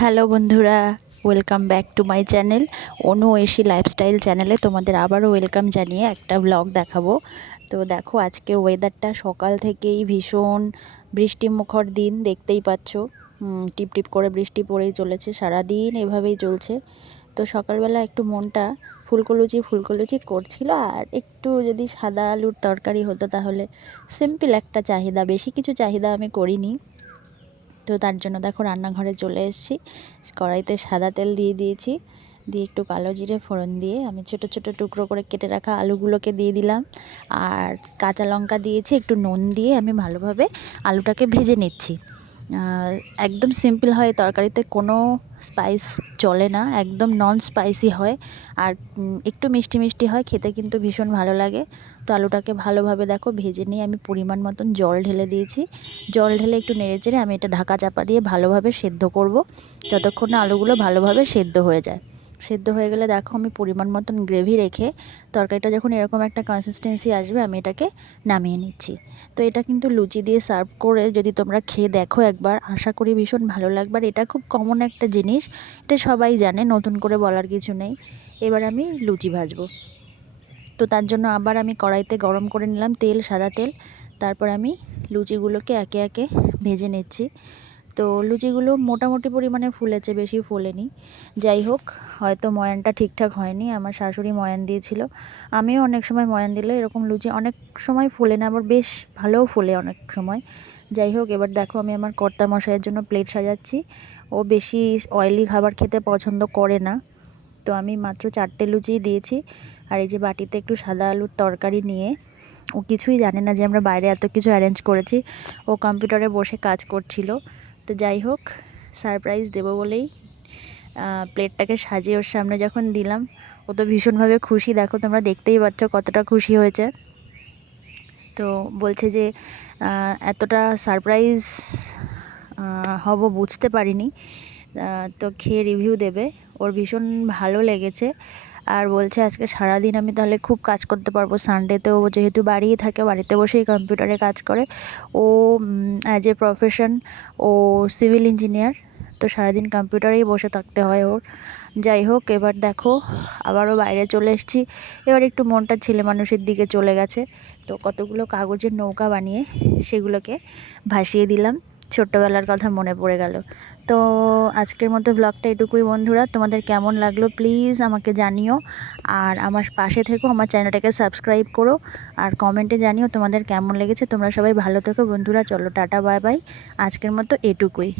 Hello বন্ধুরা, welcome back to my channel. Anu Oishi lifestyle চ্যানেলে তোমাদের আবারও ওয়েলকাম জানিয়ে একটা ব্লগ দেখাবো। তো দেখো, আজকে ওয়েদারটা সকাল থেকেই ভীষণ বৃষ্টিমুখর দিন, দেখতেই পাচ্ছ। টিপ টিপ করে বৃষ্টি পড়েই চলেছে, সারাদিন এভাবেই চলছে। তো সকালবেলা একটু মনটা ফুলকো লুচি করছিল, আর একটু যদি সাদা আলুর তরকারি হতো তাহলে। সিম্পল একটা চাহিদা, বেশি কিছু চাহিদা আমি করিনি। তো তার জন্য দেখো রান্নাঘরে চলে এসেছি। কড়াইতে সাদা তেল দিয়ে দিয়েছি, দিয়ে একটু কালো জিরে ফোড়ন দিয়ে আমি ছোট ছোট টুকরো করে কেটে রাখা আলুগুলোকে দিয়ে দিলাম। আর কাঁচা লঙ্কা দিয়েছি, একটু নুন দিয়ে আমি ভালোভাবে আলুটাকে ভেজে নিচ্ছি। একদম সিম্পল হয় তরকারিতে, কোনো স্পাইস চলে না, একদম নন স্পাইসি হয়। আর একটু মিষ্টি মিষ্টি হয়, খেতে কিন্তু ভীষণ ভালো লাগে। তো আলুটাকে ভালোভাবে দেখো ভেজে নিয়ে আমি পরিমাণ মতন জল ঢেলে দিয়েছি। জল ঢেলে একটু নেড়েচেড়ে আমি এটা ঢাকা চাপা দিয়ে ভালোভাবে সেদ্ধ করব, যতক্ষণ না আলুগুলো ভালোভাবে সেদ্ধ হয়ে যায়। সেদ্ধ হয়ে গেলে দেখো আমি পরিমাণ মতন গ্রেভি রেখে তরকারিটা যখন এরকম একটা কনসিস্টেন্সি আসবে আমি এটাকে নামিয়ে নিচ্ছি। তো এটা কিন্তু লুচি দিয়ে সার্ভ করে যদি তোমরা খেয়ে দেখো একবার, আশা করি ভীষণ ভালো লাগবে। আর এটা খুব কমন একটা জিনিস, এটা সবাই জানে, নতুন করে বলার কিছু নেই। এবার আমি লুচি ভাজবো। তো তার জন্য আবার আমি কড়াইতে গরম করে নিলাম তেল, সাদা তেল। তারপর আমি লুচিগুলোকে একে একে ভেজে নিচ্ছি। তো লুচিগুলো মোটামুটি পরিমাণে ফুলেছে, বেশি ফোলেনি। যাই হোক, হয়তো ময়ানটা ঠিকঠাক হয়নি, আমার শাশুড়ি ময়ান দিয়েছিল। আমিও অনেক সময় ময়ান দিলে এরকম লুচি অনেক সময় ফোলে না, আবার বেশ ভালোও ফোলে অনেক সময়। যাই হোক, এবার দেখো আমি আমার কর্তা মশাইয়ের জন্য প্লেট সাজাচ্ছি। ও বেশি অয়েলি খাবার খেতে পছন্দ করে না। তো আমি মাত্র 4টে লুচি দিয়েছি। আর এই যে বাটিতে একটু সাদা আলুর তরকারি নিয়ে, ও কিছুই জানে না যে আমরা বাইরে এত কিছু অ্যারেঞ্জ করেছি। ও কম্পিউটারে বসে কাজ করছিল। তো যাই হোক, সারপ্রাইজ দেবো বলেই প্লেটটাকে সাজিয়ে ওর সামনে যখন দিলাম, ও তো ভীষণভাবে খুশি। দেখো তোমরা দেখতেই পাচ্ছ কতটা খুশি হয়েছে। তো বলছে যে এতটা সারপ্রাইজ হব বুঝতে পারিনি। তো খেয়ে রিভিউ দেবে। ওর ভীষণ ভালো লেগেছে। আর বলছে আজকে সারাদিন আমি তাহলে খুব কাজ করতে পারবো। সানডেতেও যেহেতু বাড়িই থাকে, বাড়িতে বসেই কম্পিউটারে কাজ করে। ও অ্যাজ এ প্রফেশন ও সিভিল ইঞ্জিনিয়ার। তো সারাদিন কম্পিউটারেই বসে থাকতে হয় ওর। যাই হোক, এবার দেখো আবারও বাইরে চলে এসেছি। এবার একটু মনটা ছেলে মানুষের দিকে চলে গেছে। তো কতগুলো কাগজের নৌকা বানিয়ে সেগুলোকে ভাসিয়ে দিলাম। ছোট্টবেলার কথা মনে পড়ে গেল। তো আজকের মতো ব্লগটা এটুকুই বন্ধুরা, তোমাদের কেমন লাগলো প্লিজ আমাকে জানিও। আর আমার পাশে থেকো, আমার চ্যানেলটাকে সাবস্ক্রাইব করো। আর কমেন্টে জানিও তোমাদের কেমন লেগেছে। তোমরা সবাই ভালো থেকো বন্ধুরা, চলো টাটা বাই বাই। আজকের মতো এটুকুই।